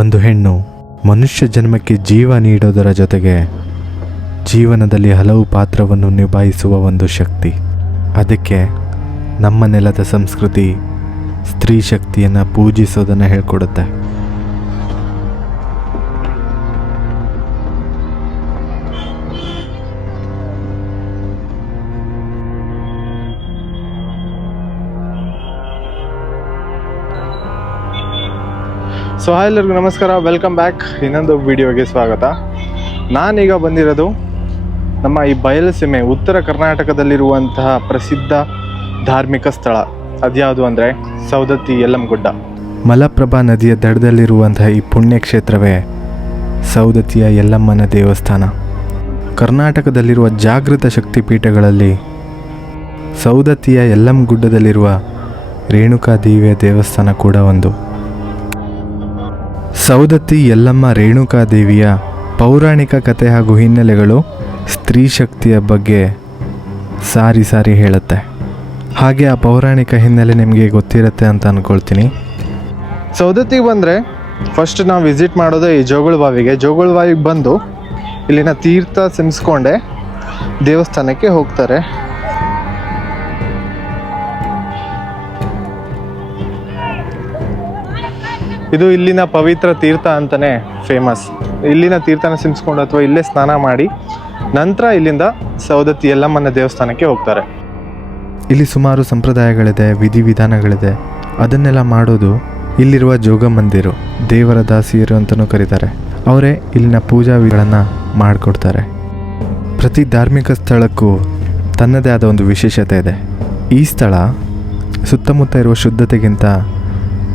ಒಂದು ಹೆಣ್ಣು ಮನುಷ್ಯ ಜನ್ಮಕ್ಕೆ ಜೀವ ನೀಡೋದರ ಜೊತೆಗೆ ಜೀವನದಲ್ಲಿ ಹಲವು ಪಾತ್ರವನ್ನು ನಿಭಾಯಿಸುವ ಒಂದು ಶಕ್ತಿ. ಅದಕ್ಕೆ ನಮ್ಮ ನೆಲದ ಸಂಸ್ಕೃತಿ ಸ್ತ್ರೀ ಶಕ್ತಿಯನ್ನು ಪೂಜಿಸೋದನ್ನು ಹೇಳ್ಕೊಡುತ್ತೆ. ಸೊ ಹಾಯ್ ಎಲ್ಲರಿಗೂ ನಮಸ್ಕಾರ, ವೆಲ್ಕಮ್ ಬ್ಯಾಕ್. ಇನ್ನೊಂದು ವಿಡಿಯೋಗೆ ಸ್ವಾಗತ. ನಾನೀಗ ಬಂದಿರೋದು ನಮ್ಮ ಈ ಬಯಲುಸೀಮೆ ಉತ್ತರ ಕರ್ನಾಟಕದಲ್ಲಿರುವಂತಹ ಪ್ರಸಿದ್ಧ ಧಾರ್ಮಿಕ ಸ್ಥಳ. ಅದ್ಯಾವುದು ಅಂದರೆ ಸೌದತ್ತಿ ಯಲ್ಲಮ್ಮಗುಡ್ಡ. ಮಲಪ್ರಭಾ ನದಿಯ ದಡದಲ್ಲಿರುವಂತಹ ಈ ಪುಣ್ಯಕ್ಷೇತ್ರವೇ ಸೌದತ್ತಿಯ ಯಲ್ಲಮ್ಮನ ದೇವಸ್ಥಾನ. ಕರ್ನಾಟಕದಲ್ಲಿರುವ ಜಾಗೃತ ಶಕ್ತಿಪೀಠಗಳಲ್ಲಿ ಸೌದತ್ತಿಯ ಯಲ್ಲಮ್ಮಗುಡ್ಡದಲ್ಲಿರುವ ರೇಣುಕಾದೇವಿಯ ದೇವಸ್ಥಾನ ಕೂಡ ಒಂದು. ಸೌದತ್ತಿ ಯಲ್ಲಮ್ಮ ರೇಣುಕಾದೇವಿಯ ಪೌರಾಣಿಕ ಕಥೆ ಹಾಗೂ ಹಿನ್ನೆಲೆಗಳು ಸ್ತ್ರೀ ಶಕ್ತಿಯ ಬಗ್ಗೆ ಸಾರಿ ಸಾರಿ ಹೇಳುತ್ತೆ. ಹಾಗೆ ಆ ಪೌರಾಣಿಕ ಹಿನ್ನೆಲೆ ನಿಮಗೆ ಗೊತ್ತಿರುತ್ತೆ ಅಂತ ಅಂದ್ಕೊಳ್ತೀನಿ. ಸೌದತ್ತಿಗೆ ಬಂದರೆ ಫಸ್ಟ್ ನಾವು ವಿಸಿಟ್ ಮಾಡೋದು ಈ ಜೋಗುಳ ಬಾವಿಗೆ. ಜೋಗುಳ ಬಾವಿಗೆ ಬಂದು ಇಲ್ಲಿನ ತೀರ್ಥ ಸಿಂಸ್ಕೊಂಡೆ ದೇವಸ್ಥಾನಕ್ಕೆ ಹೋಗ್ತಾರೆ. ಇದು ಇಲ್ಲಿನ ಪವಿತ್ರ ತೀರ್ಥ ಅಂತಲೇ ಫೇಮಸ್. ಇಲ್ಲಿನ ತೀರ್ಥನ ಸಿಂಸ್ಕೊಂಡು ಅಥವಾ ಇಲ್ಲೇ ಸ್ನಾನ ಮಾಡಿ ನಂತರ ಇಲ್ಲಿಂದ ಸೌದತ್ತಿ ಯಲ್ಲಮ್ಮನ ದೇವಸ್ಥಾನಕ್ಕೆ ಹೋಗ್ತಾರೆ. ಇಲ್ಲಿ ಸುಮಾರು ಸಂಪ್ರದಾಯಗಳಿದೆ, ವಿಧಿವಿಧಾನಗಳಿದೆ. ಅದನ್ನೆಲ್ಲ ಮಾಡೋದು ಇಲ್ಲಿರುವ ಜೋಗಮ್ಮಂದಿರು, ದೇವರ ದಾಸಿಯರು ಅಂತಲೂ ಕರೀತಾರೆ. ಅವರೇ ಇಲ್ಲಿನ ಪೂಜಾ ವಿಧಿಗಳನ್ನು ಮಾಡಿಕೊಡ್ತಾರೆ. ಪ್ರತಿ ಧಾರ್ಮಿಕ ಸ್ಥಳಕ್ಕೂ ತನ್ನದೇ ಆದ ಒಂದು ವಿಶೇಷತೆ ಇದೆ. ಈ ಸ್ಥಳ ಸುತ್ತಮುತ್ತ ಇರುವ ಶುದ್ಧತೆಗಿಂತ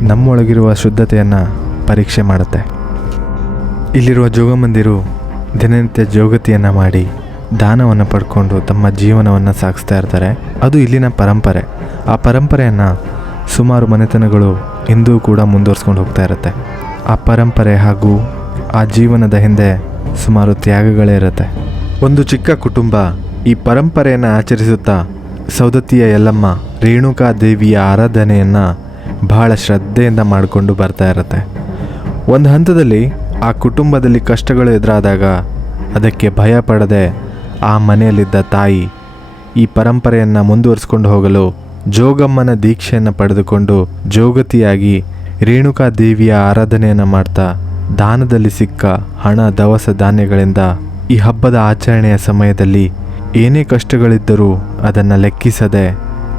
ನಮ್ಮೊಳಗಿರುವ ಶುದ್ಧತೆಯನ್ನು ಪರೀಕ್ಷೆ ಮಾಡುತ್ತೆ. ಇಲ್ಲಿರುವ ಜೋಗಮ್ಮಂದಿರು ದಿನನಿತ್ಯ ಜೋಗತಿಯನ್ನು ಮಾಡಿ ದಾನವನ್ನು ಪಡ್ಕೊಂಡು ತಮ್ಮ ಜೀವನವನ್ನು ಸಾಗಿಸ್ತಾ ಇರ್ತಾರೆ. ಅದು ಇಲ್ಲಿನ ಪರಂಪರೆ. ಆ ಪರಂಪರೆಯನ್ನು ಸುಮಾರು ಮನೆತನಗಳು ಇಂದೂ ಕೂಡ ಮುಂದುವರ್ಸ್ಕೊಂಡು ಹೋಗ್ತಾ ಇರುತ್ತೆ. ಆ ಪರಂಪರೆ ಹಾಗೂ ಆ ಜೀವನದ ಹಿಂದೆ ಸುಮಾರು ತ್ಯಾಗಗಳೇ ಇರುತ್ತೆ. ಒಂದು ಚಿಕ್ಕ ಕುಟುಂಬ ಈ ಪರಂಪರೆಯನ್ನು ಆಚರಿಸುತ್ತಾ ಸೌದತ್ತಿಯ ಯಲ್ಲಮ್ಮ ರೇಣುಕಾದೇವಿಯ ಆರಾಧನೆಯನ್ನು ಬಹಳ ಶ್ರದ್ಧೆಯಿಂದ ಮಾಡಿಕೊಂಡು ಬರ್ತಾ ಇರುತ್ತೆ. ಒಂದು ಹಂತದಲ್ಲಿ ಆ ಕುಟುಂಬದಲ್ಲಿ ಕಷ್ಟಗಳು ಎದುರಾದಾಗ ಅದಕ್ಕೆ ಭಯ ಪಡದೆ ಆ ಮನೆಯಲ್ಲಿದ್ದ ತಾಯಿ ಈ ಪರಂಪರೆಯನ್ನು ಮುಂದುವರಿಸ್ಕೊಂಡು ಹೋಗಲು ಜೋಗಮ್ಮನ ದೀಕ್ಷೆಯನ್ನು ಪಡೆದುಕೊಂಡು ಜೋಗತಿಯಾಗಿ ರೇಣುಕಾದೇವಿಯ ಆರಾಧನೆಯನ್ನು ಮಾಡ್ತಾ ದಾನದಲ್ಲಿ ಸಿಕ್ಕ ಹಣ ದವಸ ಧಾನ್ಯಗಳಿಂದ ಈ ಹಬ್ಬದ ಆಚರಣೆಯ ಸಮಯದಲ್ಲಿ ಏನೇ ಕಷ್ಟಗಳಿದ್ದರೂ ಅದನ್ನು ಲೆಕ್ಕಿಸದೆ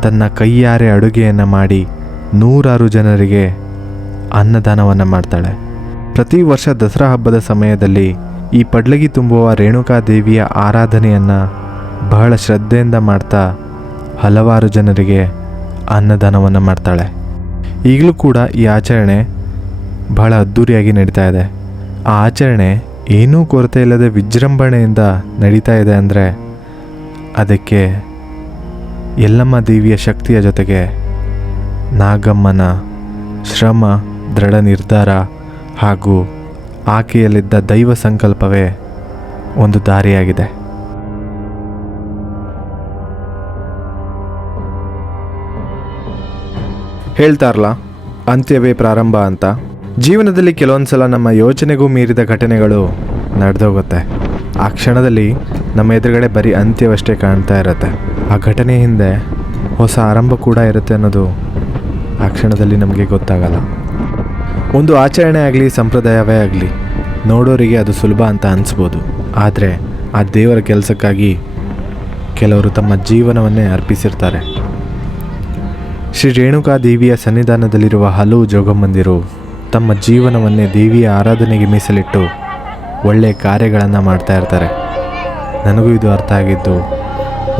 ತನ್ನ ಕೈಯಾರೆ ಅಡುಗೆಯನ್ನು ಮಾಡಿ 100 ಜನರಿಗೆ ಅನ್ನದಾನವನ್ನು ಮಾಡ್ತಾಳೆ. ಪ್ರತಿ ವರ್ಷ ದಸರಾ ಹಬ್ಬದ ಸಮಯದಲ್ಲಿ ಈ ಪಡ್ಲಗಿ ತುಂಬುವ ರೇಣುಕಾದೇವಿಯ ಆರಾಧನೆಯನ್ನು ಬಹಳ ಶ್ರದ್ಧೆಯಿಂದ ಮಾಡ್ತಾ ಹಲವಾರು ಜನರಿಗೆ ಅನ್ನದಾನವನ್ನು ಮಾಡ್ತಾಳೆ. ಈಗಲೂ ಕೂಡ ಈ ಆಚರಣೆ ಬಹಳ ಅದ್ಧೂರಿಯಾಗಿ ನಡೀತಾ ಇದೆ. ಆ ಆಚರಣೆ ಏನೂ ಕೊರತೆ ಇಲ್ಲದೆ ವಿಜೃಂಭಣೆಯಿಂದ ನಡೀತಾ ಇದೆ ಅಂದರೆ ಅದಕ್ಕೆ ಯಲ್ಲಮ್ಮ ದೇವಿಯ ಶಕ್ತಿಯ ಜೊತೆಗೆ ನಾಗಮ್ಮನ ಶ್ರಮ, ದೃಢ ನಿರ್ಧಾರ ಹಾಗೂ ಆಕೆಯಲ್ಲಿದ್ದ ದೈವ ಸಂಕಲ್ಪವೇ ಒಂದು ದಾರಿಯಾಗಿದೆ. ಹೇಳ್ತಾರಲ್ಲ, ಅಂತ್ಯವೇ ಪ್ರಾರಂಭ ಅಂತ. ಜೀವನದಲ್ಲಿ ಕೆಲವೊಂದು ಸಲ ನಮ್ಮ ಯೋಚನೆಗೂ ಮೀರಿದ ಘಟನೆಗಳು ನಡೆದೋಗುತ್ತೆ. ಆ ಕ್ಷಣದಲ್ಲಿ ನಮ್ಮ ಎದುರುಗಡೆ ಬರೀ ಅಂತ್ಯವಷ್ಟೇ ಕಾಣ್ತಾ ಇರುತ್ತೆ. ಆ ಘಟನೆ ಹಿಂದೆ ಹೊಸ ಆರಂಭ ಕೂಡ ಇರುತ್ತೆ ಅನ್ನೋದು ಆ ಕ್ಷಣದಲ್ಲಿ ನಮಗೆ ಗೊತ್ತಾಗಲ್ಲ. ಒಂದು ಆಚರಣೆ ಆಗಲಿ, ಸಂಪ್ರದಾಯವೇ ಆಗಲಿ, ನೋಡೋರಿಗೆ ಅದು ಸುಲಭ ಅಂತ ಅನಿಸ್ಬೋದು. ಆದರೆ ಆ ದೇವರ ಕೆಲಸಕ್ಕಾಗಿ ಕೆಲವರು ತಮ್ಮ ಜೀವನವನ್ನೇ ಅರ್ಪಿಸಿರ್ತಾರೆ. ಶ್ರೀ ರೇಣುಕಾದೇವಿಯ ಸನ್ನಿಧಾನದಲ್ಲಿರುವ ಹಲವು ಜೋಗಮ್ಮಂದಿರು ತಮ್ಮ ಜೀವನವನ್ನೇ ದೇವಿಯ ಆರಾಧನೆಗೆ ಮೀಸಲಿಟ್ಟು ಒಳ್ಳೆಯ ಕಾರ್ಯಗಳನ್ನು ಮಾಡ್ತಾ ಇರ್ತಾರೆ. ನನಗೂ ಇದು ಅರ್ಥ ಆಗಿದ್ದು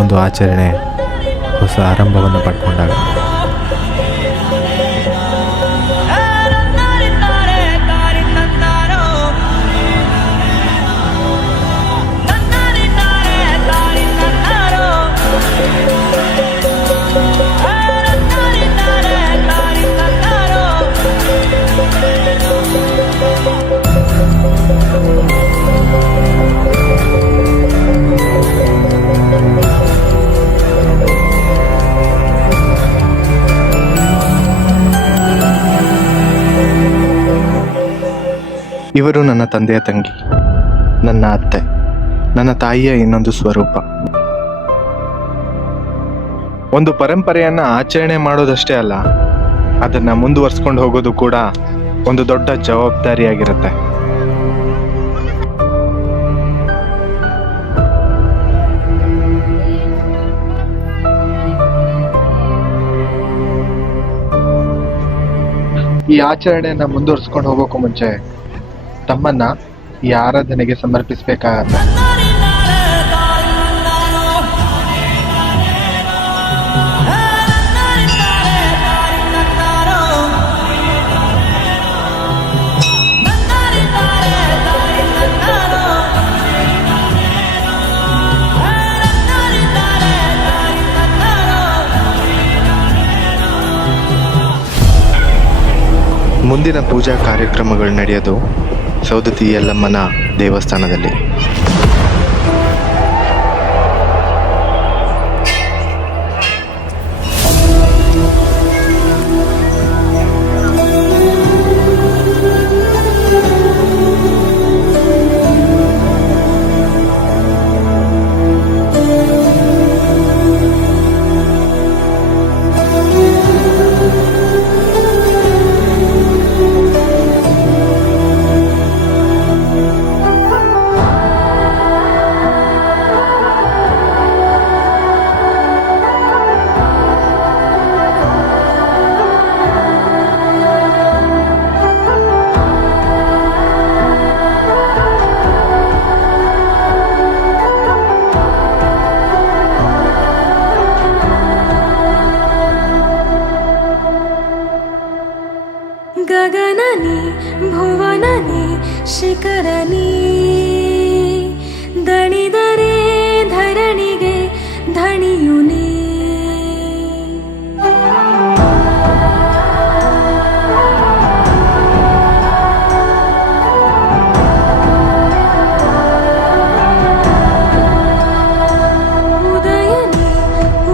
ಒಂದು ಆಚರಣೆ ಹೊಸ ಆರಂಭವನ್ನು ಪಡ್ಕೊಂಡಾಗ. ಇವರು ನನ್ನ ತಂದೆಯ ತಂಗಿ, ನನ್ನ ಅತ್ತೆ, ನನ್ನ ತಾಯಿಯ ಇನ್ನೊಂದು ಸ್ವರೂಪ. ಒಂದು ಪರಂಪರೆಯನ್ನು ಆಚರಣೆ ಮಾಡೋದಷ್ಟೇ ಅಲ್ಲ, ಅದನ್ನು ಮುಂದುವರ್ಸ್ಕೊಂಡು ಹೋಗೋದು ಕೂಡ ಒಂದು ದೊಡ್ಡ ಜವಾಬ್ದಾರಿಯಾಗಿರುತ್ತೆ. ಈ ಆಚರಣೆಯನ್ನ ಮುಂದುವರ್ಸ್ಕೊಂಡು ಹೋಗೋಕ್ಕೂ ಮುಂಚೆ ತಮ್ಮನ್ನ ಈ ಆರಾಧನೆಗೆ ಸಮರ್ಪಿಸಬೇಕಾಗತ್ತೆ. ಮುಂದಿನ ಪೂಜಾ ಕಾರ್ಯಕ್ರಮಗಳು ನಡೆಯೋದು ಸೌದತ್ತಿ ಯಲ್ಲಮ್ಮನ ದೇವಸ್ಥಾನದಲ್ಲಿ. ಗಗನನಿ ಭುವನನಿ ಶಿಖರನಿ ದಣಿದರೆ ಧರಣಿಗೆ ಧಣಿಯುನಿ. ಉದಯನಿ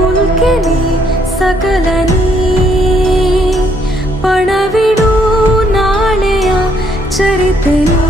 ಉಲ್ಕೆನಿ ಸಕಲನಿ ಪಣವಿಡು ನಾಳೆಯ ಚರಿತೆನಿ.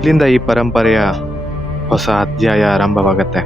ಇಲ್ಲಿಂದ ಈ ಪರಂಪರೆಯ ಹೊಸ ಅಧ್ಯಾಯ ಆರಂಭವಾಗುತ್ತೆ.